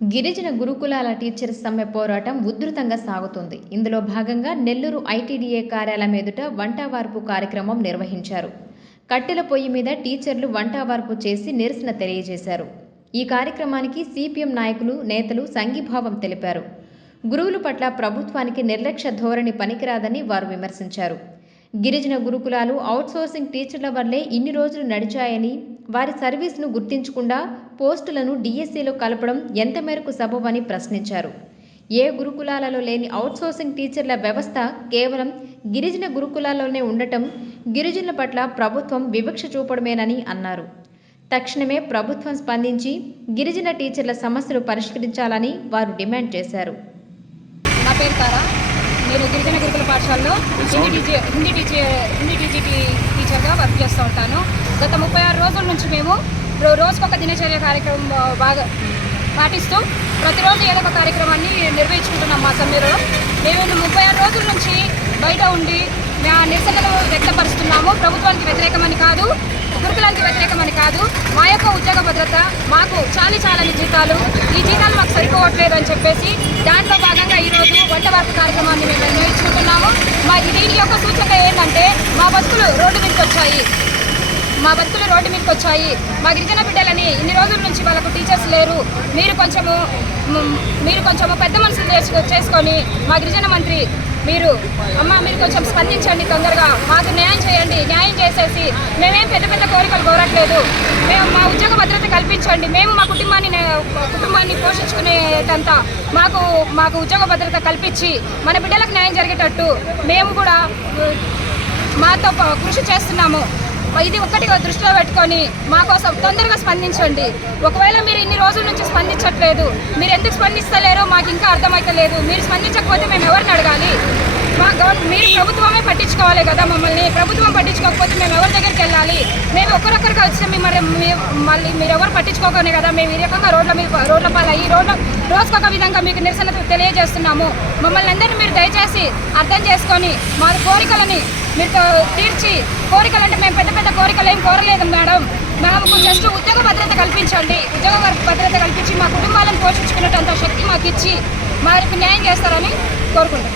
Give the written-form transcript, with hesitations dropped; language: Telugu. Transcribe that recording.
గిరిజన గురుకులాల టీచర్స్ సమ్మె పోరాటం ఉధృతంగా సాగుతుంది. ఇందులో భాగంగా నెల్లూరు ఐటీడీఏ కార్యాలయం ఎదుట వంటవార్పు కార్యక్రమం నిర్వహించారు. కట్టెల పొయ్యి మీద టీచర్లు వంటవార్పు చేసి నిరసన తెలియజేశారు. ఈ కార్యక్రమానికి సిపిఎం నాయకులు, నేతలు సంఘీభావం తెలిపారు. గురువుల పట్ల ప్రభుత్వానికి నిర్లక్ష్య ధోరణి పనికిరాదని వారు విమర్శించారు. గిరిజన గురుకులాలు అవుట్సోర్సింగ్ టీచర్ల వల్లే ఇన్ని రోజులు నడిచాయని, వారి సర్వీసును గుర్తించకుండా పోస్టులను డిఎస్సిలో కలపడం ఎంత మేరకు సబబని ప్రశ్నించారు. ఏ గురుకులాలలో లేని అవుట్సోర్సింగ్ టీచర్ల వ్యవస్థ కేవలం గిరిజన గురుకులాల్లోనే ఉండటం గిరిజనుల పట్ల ప్రభుత్వం వివక్ష చూపడమేనని అన్నారు. తక్షణమే ప్రభుత్వం స్పందించి గిరిజన టీచర్ల సమస్యలు పరిష్కరించాలని వారు డిమాండ్ చేశారు. నా పేరు తారా. నేను గిరిజన గురుకుల పాఠశాలలో హిందీ టీచర్గా వర్క్ చేస్తూ ఉంటాను. గత 36 రోజుల నుంచి మేము రోజుకొక దినచర్య కార్యక్రమం బాగా పాటిస్తూ ప్రతిరోజు ఏదో ఒక కార్యక్రమాన్ని నిర్వహించుకుంటున్నాం. మా సమ్మెలో మేము 36 రోజుల నుంచి బయట ఉండి మా నిరసనలు వ్యక్తపరుస్తున్నాము. ప్రభుత్వానికి వ్యతిరేకమని కాదు, గురుకులానికి వ్యతిరేకమని కాదు. మా యొక్క ఉద్యోగ భద్రత, మాకు చాలని జీతాలు, ఈ జీతాలు మాకు సరిపోవట్లేదు అని చెప్పేసి దాంట్లో భాగంగా ఈరోజు వంటవార్పు కార్యక్రమాన్ని మేము నిర్వహించుకుంటున్నాము. దీని యొక్క సూచన ఏంటంటే మా బతుకులు రోడ్డు మీదకి వచ్చాయి. మా గిరిజన బిడ్డలని ఇన్ని రోజుల నుంచి వాళ్ళకు టీచర్స్ లేరు. మీరు కొంచెము పెద్ద మనసులు చేసుకొని మా గిరిజన మంత్రి మీరు కొంచెం స్పందించండి, తొందరగా మాకు న్యాయం చేయండి. న్యాయం చేసేసి మేమేం పెద్ద కోరికలు కోరట్లేదు. మేము మా ఉద్యోగ భద్రత కల్పించండి. మేము మా కుటుంబాన్ని పోషించుకునేటంత మాకు ఉద్యోగ భద్రత కల్పించి మన బిడ్డలకు న్యాయం జరిగేటట్టు మేము కూడా మాతో కృషి చేస్తున్నాము. ఇది ఒక్కటి దృష్టిలో పెట్టుకొని మా కోసం తొందరగా స్పందించండి. ఒకవేళ మీరు ఇన్ని రోజుల నుంచి స్పందించట్లేదు, మీరు ఎందుకు స్పందిస్తలేరో మాకు ఇంకా అర్థమవుతలేదు. మీరు స్పందించకపోతే మేము ఎవరిని అడగాలి? మీరు ప్రభుత్వమే పట్టించుకోవాలి కదా మమ్మల్ని. ప్రభుత్వం పట్టించుకోకపోతే మేము ఎవరి దగ్గరికి వెళ్ళాలి? మేము ఒకరొకరిగా వచ్చి మళ్ళీ మీరు ఎవరు పట్టించుకోకనే కదా మేము ఈ రకంగా రోడ్ల పాలయ్యి రోజుకొక విధంగా మీకు నిరసన తెలియజేస్తున్నాము. మమ్మల్ని అందరినీ మీరు దయచేసి అర్థం చేసుకొని మా కోరికలని మీరు తీర్చి, కోరికలంటే మేము పెద్ద కోరికలు ఏం కోరలేదు మేడం. మాకు జస్ట్ ఉద్యోగ భద్రత కల్పించండి. ఉద్యోగ భద్రత కల్పించి మా కుటుంబాలను పోషించుకునేటంత శక్తి మాకు ఇచ్చి మాకు న్యాయం చేస్తారని కోరుకుంటాం.